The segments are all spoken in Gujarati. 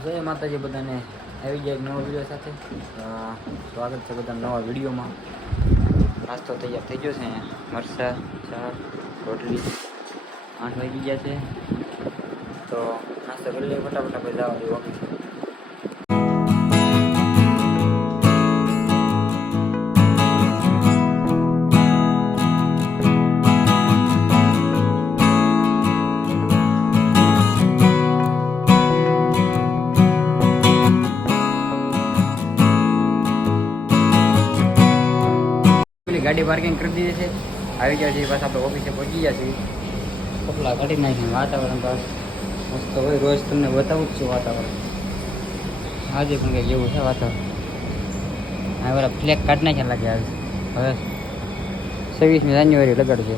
જય માતાજી બધાને આવી જાય એક નવો વિડીયો સાથે સ્વાગત છે બધા નવા વિડીયોમાં. નાસ્તો તૈયાર થઈ ગયો છે. અહીંયા મરચાં, ચા, રોટલી 8 વાગી ગયા છે. તો નાસ્તો કરી લઈએ ફટાફટ આપણે જવા દઈએ ઓફિસ. ગાડી પાર્કિંગ કરી દીધી છે. આવી ગયા છે પાછા આપણે ઓફિસે પહોંચી ગયા છીએ. કપડાં કાઢી નાખીને વાતાવરણ પાસ મસ્ત હોય. રોજ તમને બતાવું જ છું વાતાવરણ. આજે પણ કંઈક એવું છે વાતાવરણ. હા બરાબર ફ્લેગ કાઢી નાખ્યા લાગે આજે. હવે 26મી જાન્યુઆરી લગાડશે.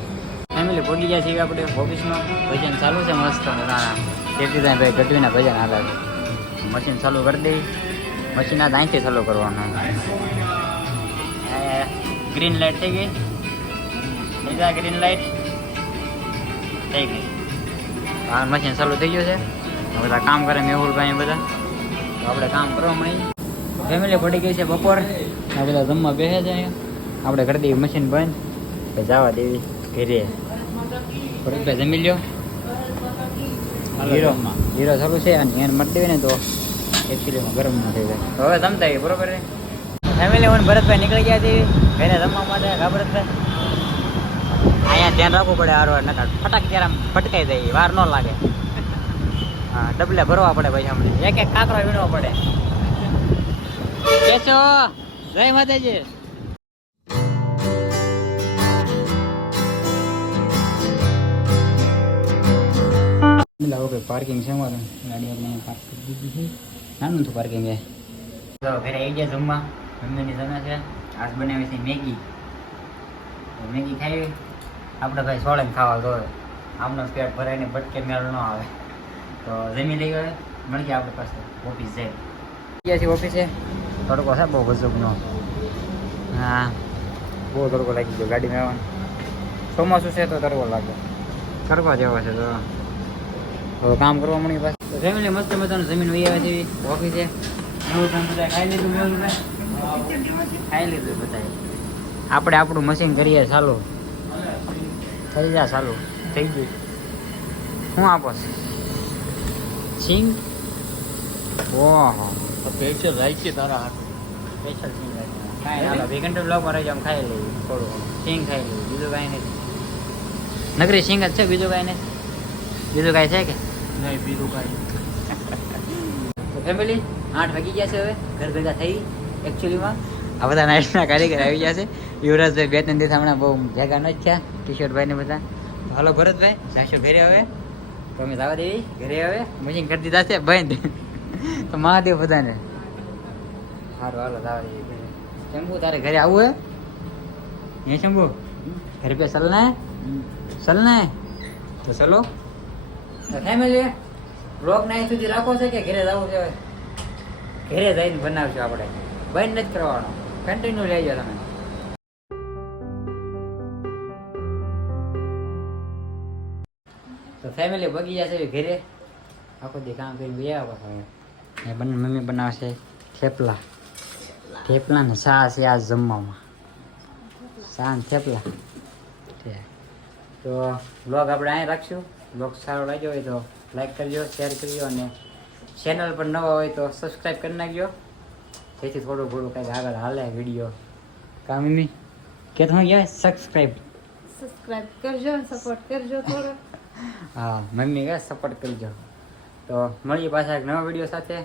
ફેમિલી પહોંચી ગયા છીએ આપણે ઓફિસમાં. ભજન ચાલુ છે મસ્ત મજાના. ભાઈ ગઢવીના ભજન હાલે છે. મશીન ચાલુ કરી દઈ. મશીન આ અહીંથી ચાલુ કરવાનું. ગ્રીન લાઇટ થઈ ગઈ. બીજા ગ્રીન લાઇટ થઈ ગઈ. આ મશીન ચાલુ થઈ ગયું છે. બધા કામ કરે મેહુલભાઈ બધા. તો આપણે કામ કરવા મળી. ફેમિલી પડી ગઈ છે બપોર. આ બધા જમવા બેસે છે. આપણે કરી દઈએ મશીન બંધ. જવા દેવી ઘરે. ભરતભાઈ જમી લ્યો. હીરો ચાલુ છે અને એને મટી દેવી ને તો એકચ્યુઅલીમાં ગરમ ન થઈ જાય. હવે જમતા આવીએ બરોબર છે. ફેમિલી હું ભરતભાઈ નીકળી ગયા છીએ ઘરે જમવા માટે. ભરતભાઈ અહીંયા ધ્યાન રાખવું પડે. હારો નકર ફટાક ત્યારે આમ ફટકાઈ જાય. વાર ન લાગે. હા ડબલે ભરવા પડે પછી અમને. એક એક કાકરો વીણવો પડે. કેસો જય માતાજી. પાર્કિંગ છે અમારે. ગાડી આપણે પાર્ક કરી દીધી છે. નાનું તો પાર્કિંગ છે. તો ઘરે આવી ગયા જમવા. મમ્મીની જમે છે. આજ બનાવી છે મેગી. મેગી ખાઈ આપણે ભાઈ સોળે ખાવા જોઈએ. આમનો પેટ ભરાઈને ભટકે મેળ ન આવે. તો જમી લઈ ગયો. મળી ગયા આપણે પાસે ઓફિસ જાય. ગયા છીએ ઓફિસે. તડકો છે બહુ ગજબનો. હા બહુ તડકો લાગી ગયો ગાડીમાં આવવાનું. ચોમાસું છે તો તડકો લાગે. તડકો જેવો છે તો હવે કામ કરવા મળી પાસે. તો ફેમિલી મસ્ત મજાનું જમીન વહી આવે છે ઓફિસે. એવું કામ બધા ખાઈ લીધું. મેળું ખાઈ લીધું બધા. આપણે આપણું મશીન કરીએ ચાલુ. થઈ જા ચાલુ થઈ ગયું. શું આપો સિંગ? ઓહો સ્પેશિયલ રાઈસ છે તારા હાથ. સ્પેશિયલ સિંગ કાંઈ હાલો 2 ઘંટા બ્લોકમાં રહી જાવ. ખાઈ લઈએ થોડું સિંગ ખાઈ લઈએ. બીજું કાંઈ નહીં. નગરી સિંગ જ છે. બીજું કાંઈ નહીં. બીજું કાંઈ છે કે નહીં? બીજું કાંઈ. તો ફેમિલી 8 વાગી ગયા છે. હવે ઘર ભેગા થઈ એકચ્યુઅલીમાં. આ બધા નાઇટના કારીગર આવી ગયા છે. યુવરાજભાઈ 2-3 દિવસ હમણાં બહુ ભેગા ન થયા. કિશોરભાઈ ને બધા. હાલો ભરતભાઈ જાશો ઘરે હવે. તો અમે જવા દેવી ઘરે હવે. મશીન કરી દીધા છે બંધ. તો મહાદેવ બધાને સારું હાલો જવા દેવી ઘરે. શંભુ તારે ઘરે આવવું હે શંભુ? ઘરે પે ચલના હે તો ચલો. તો ફેમિલી બ્લોગ ના અહીં સુધી રાખો છે કે ઘરે જવું છે? ઘરે જઈને બનાવશું આપણે. બંધ નથી કરવાનો. કન્ટિન્યુ લેજો તમે. તો ફેમિલી ભગી જશે ઘરે. આખો દી કામ કરીને ગયા પાછા. એ બંને મમ્મી બનાવશે થેપલા. થેપલા ને ચા છે આજ જમવામાં. ચા ને થેપલા. તો બ્લોગ આપણે અહીં રાખશું. બ્લોગ સારો લાગ્યો હોય તો લાઈક કરજો, શેર કરજો અને ચેનલ પર નવા હોય તો સબસ્ક્રાઈબ કરી નાખજો. જેથી થોડું થોડું કંઈક આગળ હાલે વિડીયો. કા મમ્મી કે તમે ગયા સબસ્ક્રાઈબ કરજો, સપોર્ટ કરજો થોડો. હા મમ્મી કે સપોર્ટ કરજો. તો મળીએ પાછા એક નવા વિડીયો સાથે.